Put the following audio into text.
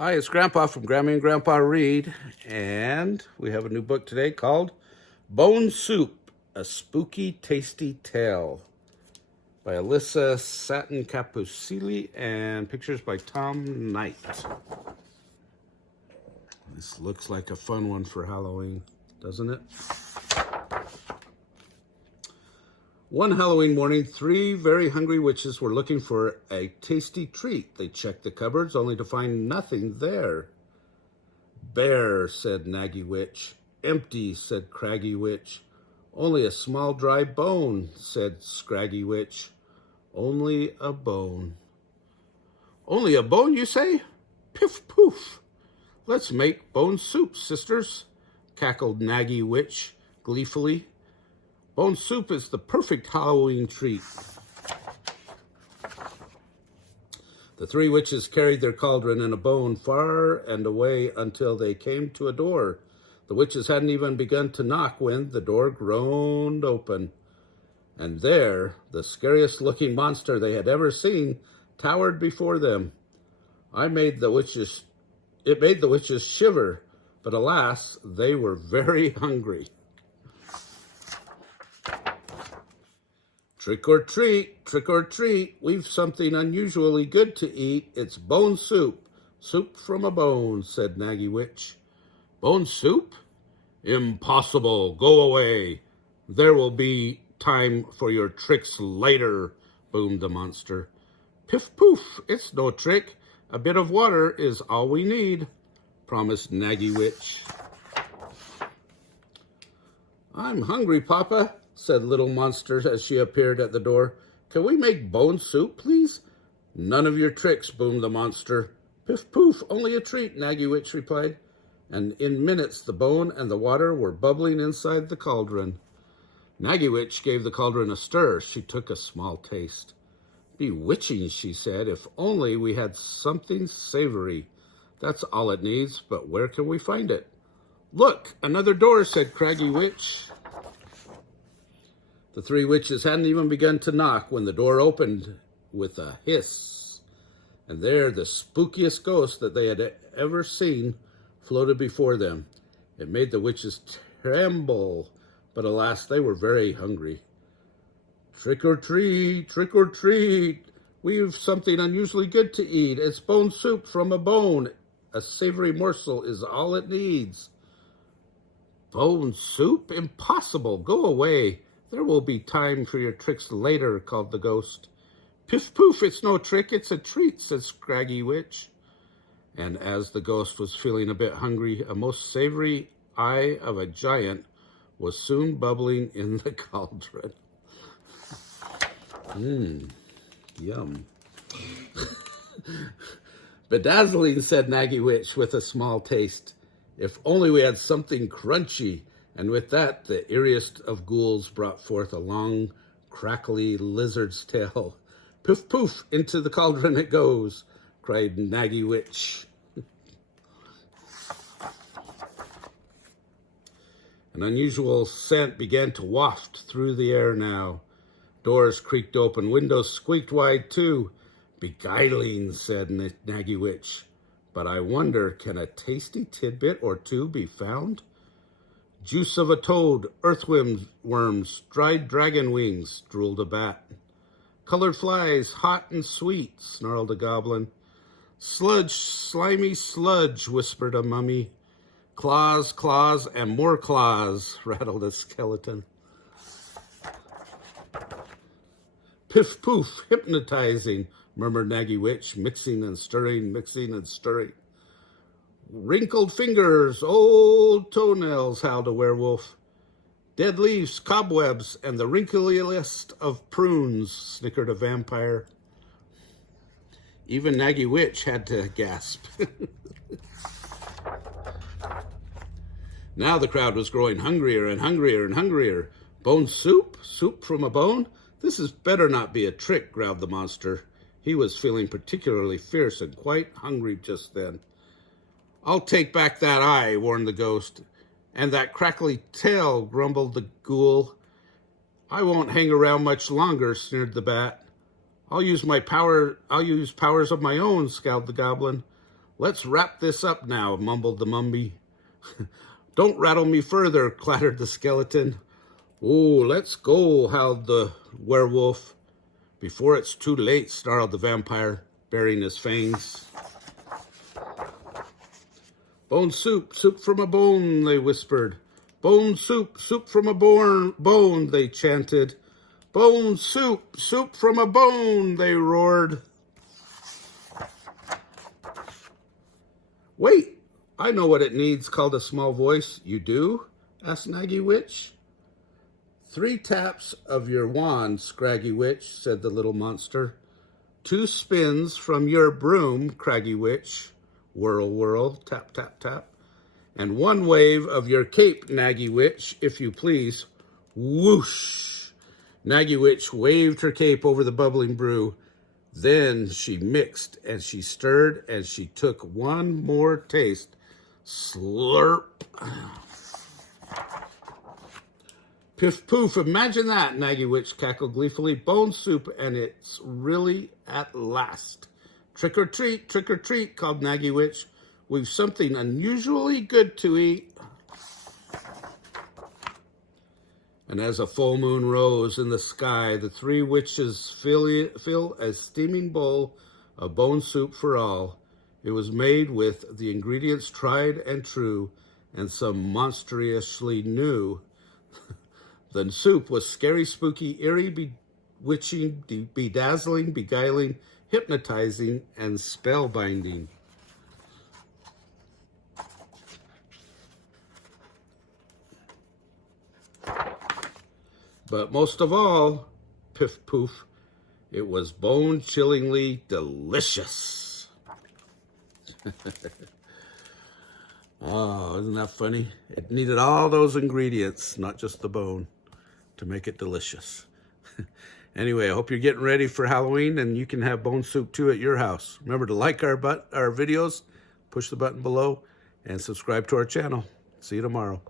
Hi, it's Grandpa from Grammy and Grandpa Read, and we have a new book today called Bone Soup, A Spooky Tasty Tale by Alyssa Satin Capucilli and pictures by Tom Knight. This looks like a fun one for Halloween, doesn't it? One Halloween morning, three very hungry witches were looking for a tasty treat. They checked the cupboards only to find nothing there. Bare, said Naggy Witch. Empty, said Craggy Witch. Only a small dry bone, said Scraggy Witch. Only a bone. Only a bone, you say? Piff poof. Let's make bone soup, sisters, cackled Naggy Witch gleefully. Bone soup is the perfect Halloween treat. The three witches carried their cauldron and a bone far and away until they came to a door. The witches hadn't even begun to knock when the door groaned open. And there, the scariest looking monster they had ever seen towered before them. It made the witches shiver, but alas, they were very hungry. Trick or treat, we've something unusually good to eat. It's bone soup, soup from a bone, said Naggy Witch. Bone soup? Impossible, go away. There will be time for your tricks later, boomed the monster. Piff poof, it's no trick. A bit of water is all we need, promised Naggy Witch. I'm hungry, Papa, said Little Monster as she appeared at the door. Can we make bone soup, please? None of your tricks, boomed the monster. Piff poof, only a treat, Naggy Witch replied. And in minutes the bone and the water were bubbling inside the cauldron. Naggy Witch gave the cauldron a stir. She took a small taste. Bewitching, she said. If only we had something savory. That's all it needs, but where can we find it? Look, another door, said Craggy Witch. The three witches hadn't even begun to knock when the door opened with a hiss. And there, the spookiest ghost that they had ever seen floated before them. It made the witches tremble, but alas, they were very hungry. Trick or treat, we've something unusually good to eat. It's bone soup from a bone. A savory morsel is all it needs. Bone soup? Impossible, go away. There will be time for your tricks later, called the ghost. Piff poof, it's no trick, it's a treat, said Scraggy Witch. And as the ghost was feeling a bit hungry, a most savory eye of a giant was soon bubbling in the cauldron. Yum. Bedazzling, said Naggy Witch with a small taste. If only we had something crunchy. And with that, the eeriest of ghouls brought forth a long, crackly lizard's tail. Poof, poof, into the cauldron it goes, cried Naggy Witch. An unusual scent began to waft through the air now. Doors creaked open, windows squeaked wide too. Beguiling, said Naggy Witch. But I wonder, can a tasty tidbit or two be found? Juice of a toad, earthworms, dried dragon wings, drooled a bat. Colored flies, hot and sweet, snarled a goblin. Sludge, slimy sludge, whispered a mummy. Claws, claws, and more claws, rattled a skeleton. Piff poof, hypnotizing, murmured Naggy Witch, mixing and stirring. Wrinkled fingers, old toenails, howled a werewolf. Dead leaves, cobwebs, and the wrinkliest of prunes, snickered a vampire. Even Naggy Witch had to gasp. Now the crowd was growing hungrier and hungrier. Bone soup? Soup from a bone? This had better not be a trick, growled the monster. He was feeling particularly fierce and quite hungry just then. I'll take back that eye, warned the ghost. And that crackly tail, grumbled the ghoul. I won't hang around much longer, sneered the bat. I'll use powers of my own, scowled the goblin. Let's wrap this up now, mumbled the mummy. Don't rattle me further, clattered the skeleton. Oh, let's go, howled the werewolf. Before it's too late, snarled the vampire, baring his fangs. Bone soup, soup from a bone, they whispered. Bone soup, soup from a bone, they chanted. Bone soup, soup from a bone, they roared. Wait, I know what it needs, called a small voice. You do? Asked Naggy Witch. 3 taps of your wand, Scraggy Witch, said the little monster. 2 spins from your broom, Craggy Witch. Whirl, whirl, tap, tap, tap. And 1 wave of your cape, Naggy Witch, if you please. Whoosh! Naggy Witch waved her cape over the bubbling brew. Then she mixed and she stirred and she took 1 more taste. Slurp. Piff poof, imagine that, Naggy Witch cackled gleefully. Bone soup, and it's really at last. Trick or treat, called Naggy Witch. We've something unusually good to eat. And as a full moon rose in the sky, the 3 witches fill a steaming bowl of bone soup for all. It was made with the ingredients tried and true, and some monstrously new. The soup was scary, spooky, eerie, bewitching, bedazzling, beguiling, hypnotizing, and spellbinding. But most of all, piff poof, it was bone-chillingly delicious. Oh, isn't that funny? It needed all those ingredients, not just the bone, to make it delicious. Anyway, I hope you're getting ready for Halloween and you can have bone soup too at your house. Remember to like our videos, push the button below, and subscribe to our channel. See you tomorrow.